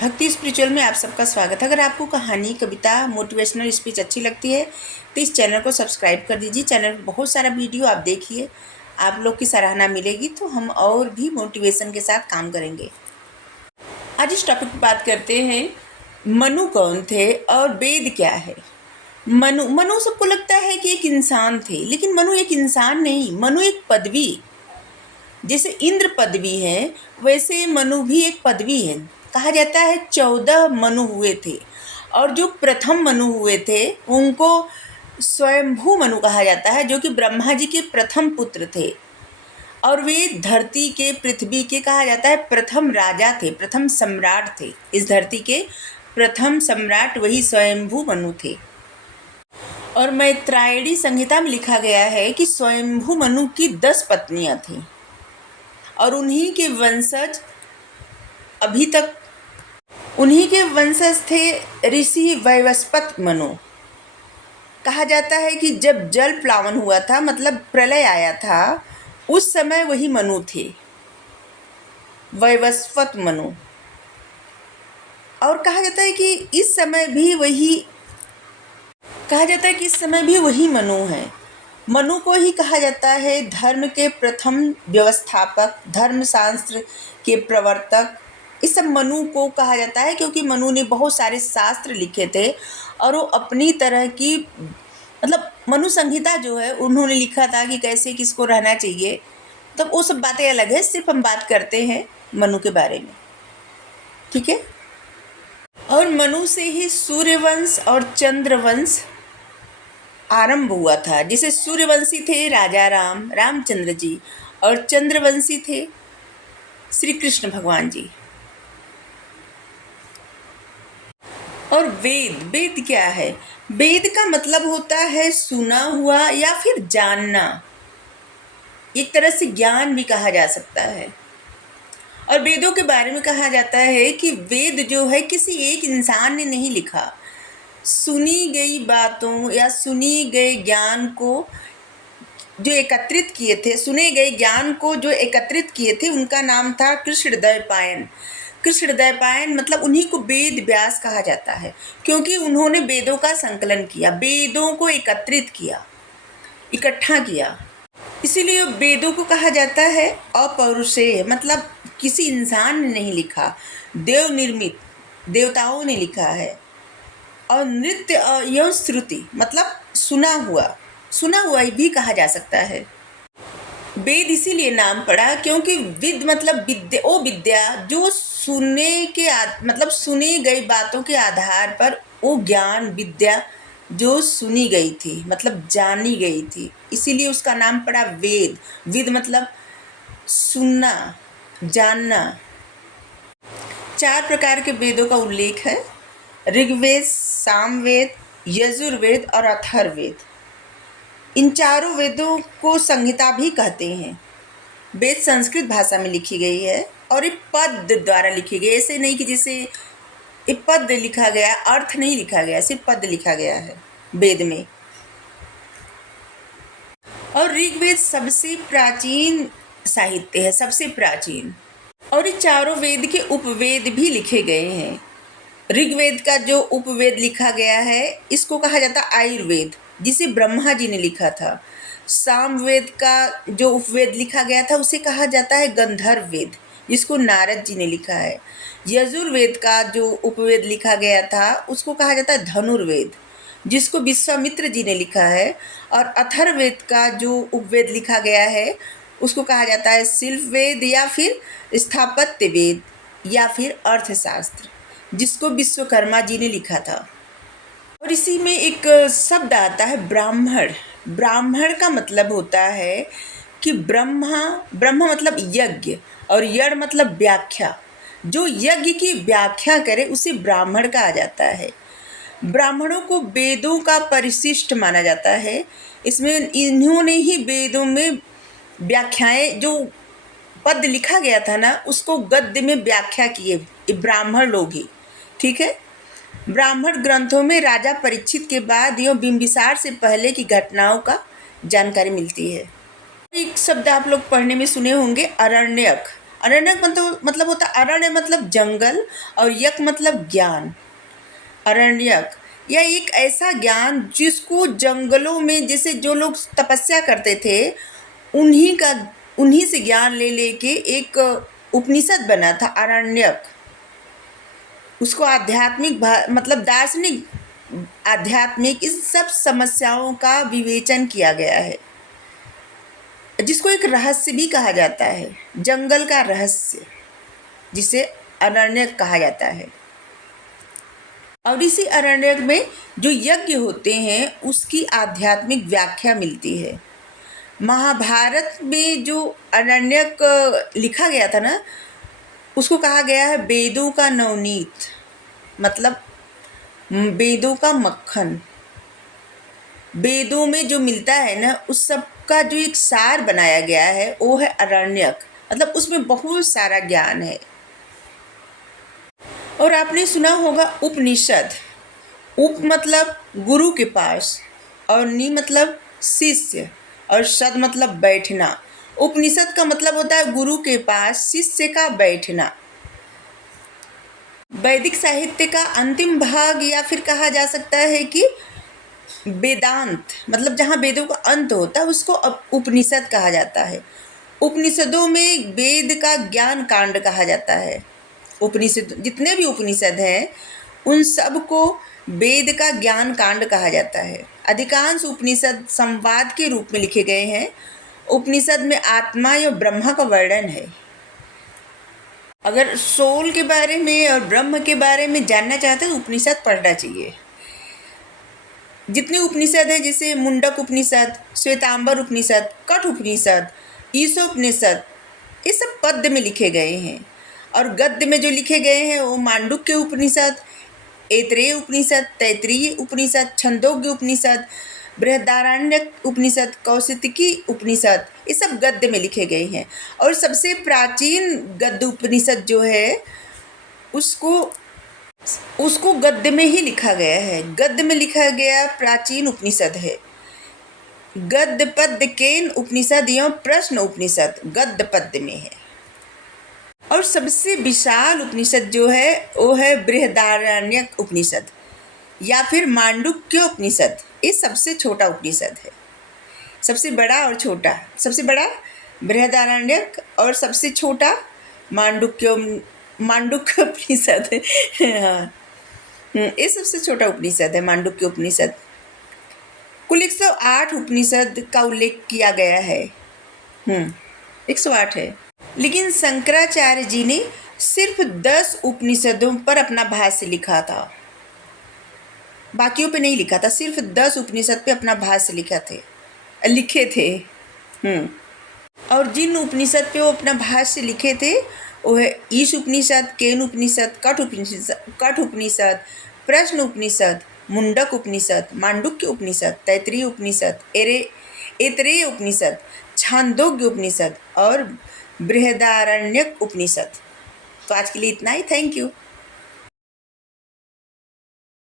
भक्ति स्पिरिचुअल में आप सबका स्वागत है। अगर आपको कहानी, कविता, मोटिवेशनल स्पीच अच्छी लगती है तो इस चैनल को सब्सक्राइब कर दीजिए। चैनल पर बहुत सारा वीडियो आप देखिए, आप लोग की सराहना मिलेगी तो हम और भी मोटिवेशन के साथ काम करेंगे। आज इस टॉपिक पर बात करते हैं, मनु कौन थे और वेद क्या है। मनु सबको लगता है कि एक इंसान थे, लेकिन मनु एक इंसान नहीं, मनु एक पदवी। जैसे इंद्र पदवी है वैसे मनु भी एक पदवी है। कहा जाता है 14 मनु हुए थे और जो प्रथम मनु हुए थे उनको स्वयंभू मनु कहा जाता है, जो कि ब्रह्मा जी के प्रथम पुत्र थे और वे धरती के, पृथ्वी के कहा जाता है प्रथम राजा थे, प्रथम सम्राट थे। इस धरती के प्रथम सम्राट वही स्वयंभू मनु थे। और मैत्रायणी संहिता में लिखा गया है कि स्वयंभू मनु की 10 पत्नियां थीं और उन्हीं के वंशज अभी तक उन्हीं के वंशज थे ऋषि वैवस्वत मनु। कहा जाता है कि जब जल प्लावन हुआ था, मतलब प्रलय आया था, उस समय वही मनु थे, वैवस्वत मनु। और कहा जाता है कि इस समय भी वही मनु है। मनु को ही कहा जाता है धर्म के प्रथम व्यवस्थापक, धर्मशास्त्र के प्रवर्तक। इस सब मनु को कहा जाता है क्योंकि मनु ने बहुत सारे शास्त्र लिखे थे और वो अपनी तरह की, मतलब मनु संहिता जो है उन्होंने लिखा था कि कैसे किसको रहना चाहिए। तो वो सब बातें अलग है, सिर्फ हम बात करते हैं मनु के बारे में, ठीक है। और मनु से ही सूर्यवंश और चंद्रवंश आरंभ हुआ था। जिसे सूर्यवंशी थे राजा रामचंद्र जी और चंद्रवंशी थे श्री कृष्ण भगवान जी। और वेद क्या है? वेद का मतलब होता है सुना हुआ या फिर जानना, एक तरह से ज्ञान भी कहा जा सकता है। और वेदों के बारे में कहा जाता है कि वेद जो है किसी एक इंसान ने नहीं लिखा, सुनी गई बातों या सुनी गए ज्ञान को जो एकत्रित किए थे, सुने गए ज्ञान को जो एकत्रित किए थे, उनका नाम था कृष्णद्वैपायन। कृष्णद्वैपायन मतलब उन्हीं को वेद व्यास कहा जाता है, क्योंकि उन्होंने वेदों का संकलन किया, वेदों को एकत्रित किया, इकट्ठा किया। इसीलिए वेदों को कहा जाता है अपौरुषेय, मतलब किसी इंसान ने नहीं लिखा, देव निर्मित, देवताओं ने लिखा है। और नृत्य एवं श्रुति मतलब सुना हुआ भी कहा जा सकता है। वेद इसीलिए नाम पड़ा क्योंकि विद मतलब विद्या, वो विद्या जो सुने गई बातों के आधार पर, वो ज्ञान विद्या जो सुनी गई थी, मतलब जानी गई थी, इसीलिए उसका नाम पड़ा वेद। विद मतलब सुनना, जानना। 4 प्रकार के वेदों का उल्लेख है, ऋग्वेद, सामवेद, यजुर्वेद और अथर्ववेद। इन चारों वेदों को संहिता भी कहते हैं। वेद संस्कृत भाषा में लिखी गई है और ये पद द्वारा लिखी गई, ऐसे नहीं कि जैसे ये पद लिखा गया, अर्थ नहीं लिखा गया, सिर्फ पद लिखा गया है वेद में। और ऋग्वेद सबसे प्राचीन साहित्य है, सबसे प्राचीन। और ये चारों वेद के उपवेद भी लिखे गए हैं। ऋग्वेद का जो उपवेद लिखा गया है इसको कहा जाता है आयुर्वेद, जिसे ब्रह्मा जी ने लिखा था। सामवेद का जो उपवेद लिखा गया था उसे कहा जाता है गंधर्व वेद, जिसको नारद जी ने लिखा है। यजुर्वेद का जो उपवेद लिखा गया था उसको कहा जाता है धनुर्वेद, जिसको विश्वामित्र जी ने लिखा है। और अथर्ववेद का जो उपवेद लिखा गया है उसको कहा जाता है शिल्प वेद या फिर स्थापत्य वेद या फिर अर्थशास्त्र, जिसको विश्वकर्मा जी ने लिखा था। और इसी में एक शब्द आता है ब्राह्मण। ब्राह्मण का मतलब होता है कि ब्रह्मा मतलब यज्ञ और यण मतलब व्याख्या, जो यज्ञ की व्याख्या करे उसे ब्राह्मण कहा जाता है। ब्राह्मणों को वेदों का परिशिष्ट माना जाता है। इसमें इन्होंने ही वेदों में व्याख्याएं, जो पद लिखा गया था ना, उसको गद्य में व्याख्या किए ब्राह्मण लोग ही, ठीक है। ब्राह्मण ग्रंथों में राजा परीक्षित के बाद एवं बिंबिसार से पहले की घटनाओं का जानकारी मिलती है। एक शब्द आप लोग पढ़ने में सुने होंगे, अरण्यक। अरण्यक मतलब होता है, अरण्य मतलब जंगल और यक मतलब ज्ञान। अरण्यक यह एक ऐसा ज्ञान जिसको जंगलों में जैसे जो लोग तपस्या करते थे उन्हीं से ज्ञान ले लेके एक उपनिषद बना था अरण्यक। उसको मतलब दार्शनिक आध्यात्मिक इस सब समस्याओं का विवेचन किया गया है, जिसको एक रहस्य भी कहा जाता है, जंगल का रहस्य, जिसे अरण्यक कहा जाता है। और इसी अरण्यक में जो यज्ञ होते हैं उसकी आध्यात्मिक व्याख्या मिलती है। महाभारत में जो अरण्यक लिखा गया था ना, उसको कहा गया है वेदों का नवनीत, मतलब वेदों का मक्खन। वेदों में जो मिलता है ना उस सब का जो एक सार बनाया गया है वो है अरण्यक, मतलब उसमें बहुत सारा ज्ञान है। और आपने सुना होगा उपनिषद। उप मतलब गुरु के पास, और नि मतलब शिष्य, और शद मतलब बैठना। उपनिषद का मतलब होता है गुरु के पास शिष्य का बैठना। वैदिक साहित्य का अंतिम भाग, या फिर कहा जा सकता है कि वेदांत, मतलब जहाँ वेदों का अंत होता है उसको अब उपनिषद कहा जाता है। उपनिषदों में वेद का ज्ञान कांड कहा जाता है। उपनिषद जितने भी उपनिषद हैं उन सब को वेद का ज्ञान कांड कहा जाता है। अधिकांश उपनिषद संवाद के रूप में लिखे गए हैं। उपनिषद में आत्मा या ब्रह्मा का वर्णन है। अगर सोल के बारे में और ब्रह्म के बारे में जानना चाहते हैं तो उपनिषद पढ़ना चाहिए। जितने उपनिषद हैं जैसे मुंडक उपनिषद, श्वेतांबर उपनिषद, कठ उपनिषद, ईशोपनिषद, ये सब पद्य में लिखे गए हैं। और गद्य में जो लिखे गए हैं वो मांडुक्य उपनिषद, ऐतरेय उपनिषद, तैत्तिरीय उपनिषद, छंदोग्य उपनिषद, बृहदारण्यक उपनिषद, कौशितकी उपनिषद, ये सब गद्य में लिखे गए हैं। और सबसे प्राचीन गद्य उपनिषद जो है उसको गद्य में ही लिखा गया है। गद्य में लिखा गया प्राचीन उपनिषद है। गद्य पद्य केन उपनिषद एवं प्रश्न उपनिषद गद्य पद्य में है। और सबसे विशाल उपनिषद जो है वो है बृहदारण्यक उपनिषद या फिर मांडुक्य उपनिषद। ये सबसे छोटा उपनिषद है। सबसे बड़ा और छोटा, सबसे बड़ा बृहदारण्यक और सबसे छोटा मांडुक्य उपनिषद है। हाँ, ये सबसे छोटा उपनिषद है मांडुक्य उपनिषद। कुल 108 उपनिषद का उल्लेख किया गया है। 108 है। लेकिन शंकराचार्य जी ने सिर्फ 10 उपनिषदों पर अपना भाष्य लिखा था, बाकियों पे नहीं लिखा था। सिर्फ 10 उपनिषद पे अपना भाष्य लिखे थे। और जिन उपनिषद पे वो अपना भाष्य लिखे थे वो है ईश उपनिषद, केन उपनिषद, कठ उपनिषद, प्रश्न उपनिषद, मुंडक उपनिषद, मांडुक्य उपनिषद, तैत्तिरीय उपनिषद, ऐतरेय उपनिषद, छांदोग्य उपनिषद और बृहदारण्यक उपनिषद। तो आज के लिए इतना ही। Thank you.